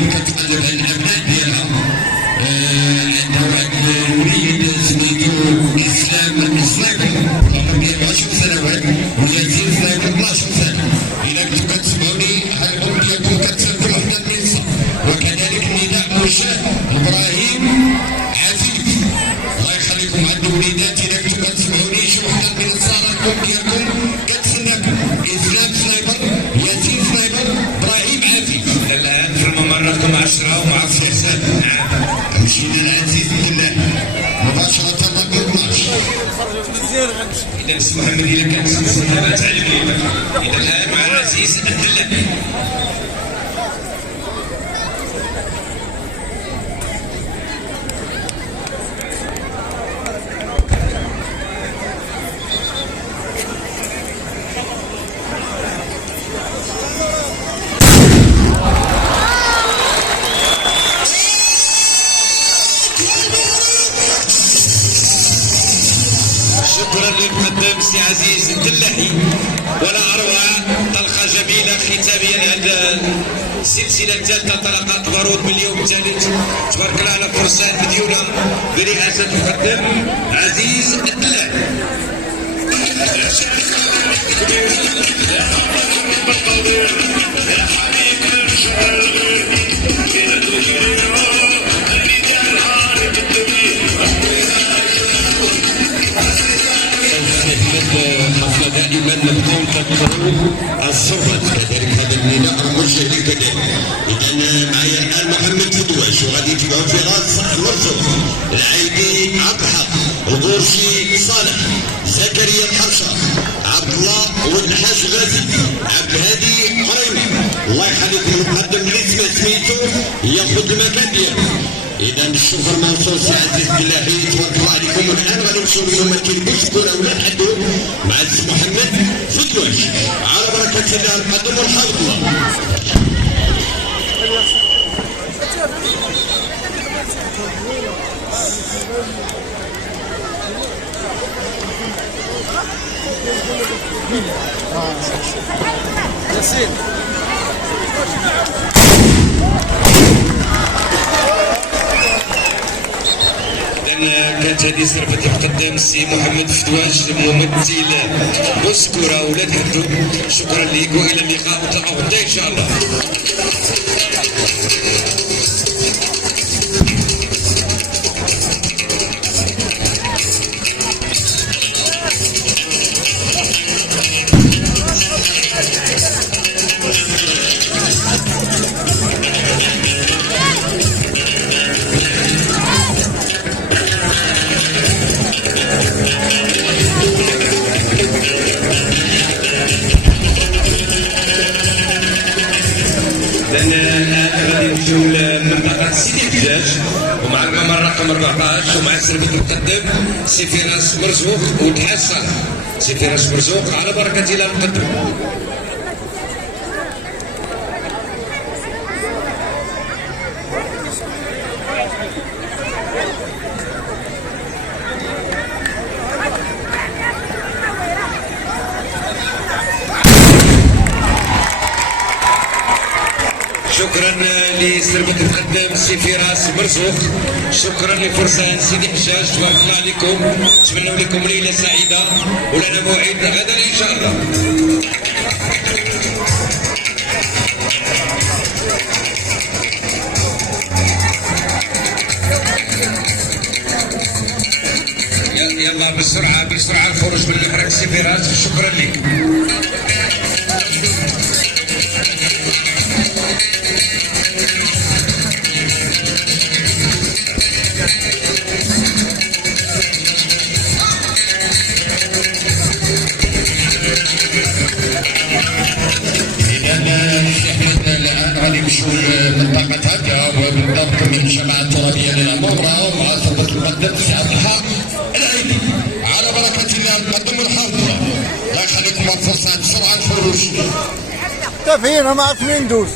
اليوم كتقلب على الابناء ديالها. عندها واحد الوليد سميتو اسلام سنايبر، العمر ديالو 10 سنوات، وياسين سنايبر 12 سنه. الا كنتو كتسمعوني ها الام ديالكم كتسلكوا حتى المنصه. وكذلك نداء موشاه ابراهيم عفيف، الله يخليكم عند الوليدات. الا كنتو كتسمعوني شوفوا حتى المنصه الام ديالكم كتسناكم. اسلام سنايبر، ياسين سنايبر، ابراهيم عفيف. الان في الممر رقم 10 ومع فرسان. مشينا العزيز بالله مباشرة رقم 12. إذا السي محمد إلا كانت سلسلة تعليمية. إذا الآن مع العزيز الدلة. شكرا للمقدم السي عزيز الدلاحي، ولا اروع طلقه جميله ختاميا عند السلسله الثالثه طلقات بارود باليوم الثالث. تبارك الله على فرسان مديونه برئاسه المقدم عزيز الدلاحي. خاصة دائما نكون كنقرأوا الصفات، كذلك هذا النداء موجه لي كذلك. إذا معايا الآن محمد فدواش وغادي يتبعوا في راس مرزوق، العايدي عبد الحق، الغورشي صالح، زكريا الحرشة، عبد الله ولد الحاج غازي، عبد الهادي قريمي. الله يخليكم المقدم اللي سميتو ياخذ المكان ديالو. إذا الشكر موصول سي عزيز الدلاحي، تبارك الله عليكم. والآن غادي نمشيو اليوم ما كاينش تكون أولاد حدو مع السي محمد فدواش. على بركة الله نقدم ونحافظ الله. ياسين كانت هذه صرفة المقدم السي محمد فدواش ممثل بوسكورة ولاد حدو. شكرا ليك والى اللقاء وتلقاو غدا ان شاء الله. منطقة سيدي الحجاج ومع الممر رقم 14 ومع سربة المقدم سي فراس مرزوق وتحسن. سي فراس مرزوق على بركة الله المقدم. شكرا لسربة المقدم سي فراس مرزوق. شكرا لفرسان سيدي حجاج، تبارك الله عليكم. نتمنى لكم ليله سعيده ولنا موعد غدا ان شاء الله. يلا بسرعه بسرعه الخروج من المحرك سي فراس. شكرا لك. منطقة هكا وبالضبط من الجماعة الترابية للعمارة ومع سلطة المقدم سي عبد الحق العيدي. على بركة الله نقدم ونحافظ الله يخليكم الفرصة بسرعة الخروج. تفهينا مع 2 دوس.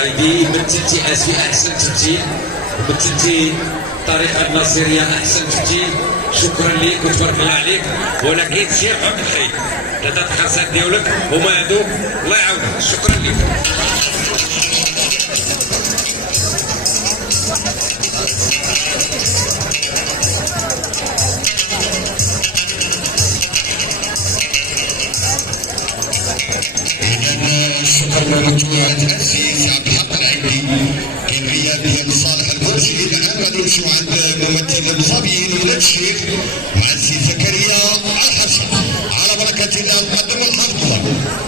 الرائدي مثلتي اسفي احسن تمثيل ومثلتي الطريقه الناصريه احسن تمثيل. شكرا لك وتبارك الله عليك، ولكن سير حق الخير 3 خرسات ديالك هما هذوك الله يعاونك. شكرا لك. شكرا لمجموعة تأسيس عبد الحق العيدي كان غياب ديال صالح البرجي. الآن غادي نمشيو عند ممثل المصابين ولاد الشيخ مع السي زكريا الحرشي. على بركة الله نقدم الحفظ.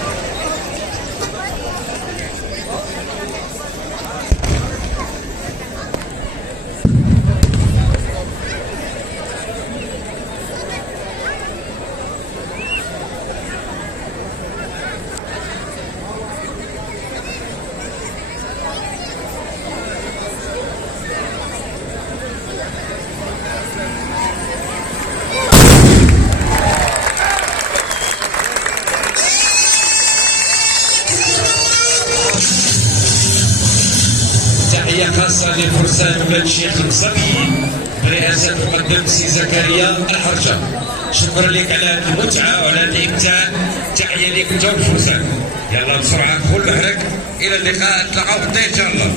تحية خاصة لفرسان ولاد الشيخ المصابيين برئاسة المقدم سي زكريا الحرجة. شكرا لك على هذه المتعة وعلى هذا الإمتاع. تحية لك أنت والفرسان. يلا بسرعة دخل بحرك. إلى اللقاء، نتلاقاو غدا إن شاء الله.